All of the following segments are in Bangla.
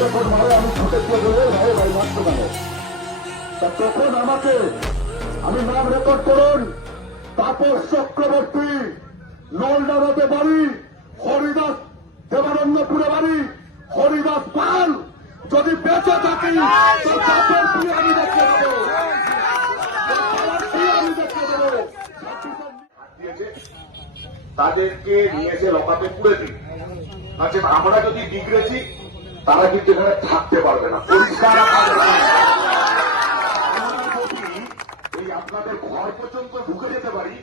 যখন মারে আমি ছুটে চলে গেলে ভাই ভাই মারতে পারে তা তখন আমাকে আমি নাম রেকর্ড করুন তাপস চক্রবর্তী নলডাঙ্গাতে বাড়ি হরিদাস দেবানন্দপুরে বাড়ি হরিদাস পাল যদি বেঁচে থাকি আমি দেখতে দেবো তাদেরকে নিয়ে এসে লকাপে পুড়ে দিন। আচ্ছা আমরা যদি বিগড়েছি তারা কিন্তু এখানে থাকতে পারবে না, পরিষ্কার এই আপনাদের ঘর পর্যন্ত ঢুকে যেতে পারি,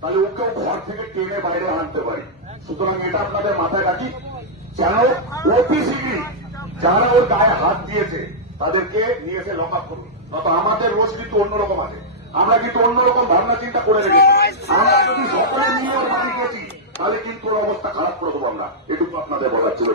তাহলে ওকেও ঘর থেকে টেনে বাইরে আনতে পারি। সুতরাং এটা আপনাদের মাথায় রাখি। যেন শীঘ্রই যারা ওর গায়ে হাত দিয়েছে, তাদেরকে নিয়ে এসে লক আপ করুন। নত আমাদের রোজ কিন্তু অন্যরকম আছে। আমরা কিন্তু অন্যরকম ভাবনা চিন্তা করে রেখেছি। আমরা যদি সকলে নিয়ে ওর বাড়ি গেছি, তাহলে কিন্তু ওর অবস্থা খারাপ করে দেবো আমরা। এটুকু আপনাদের বলার ছিল।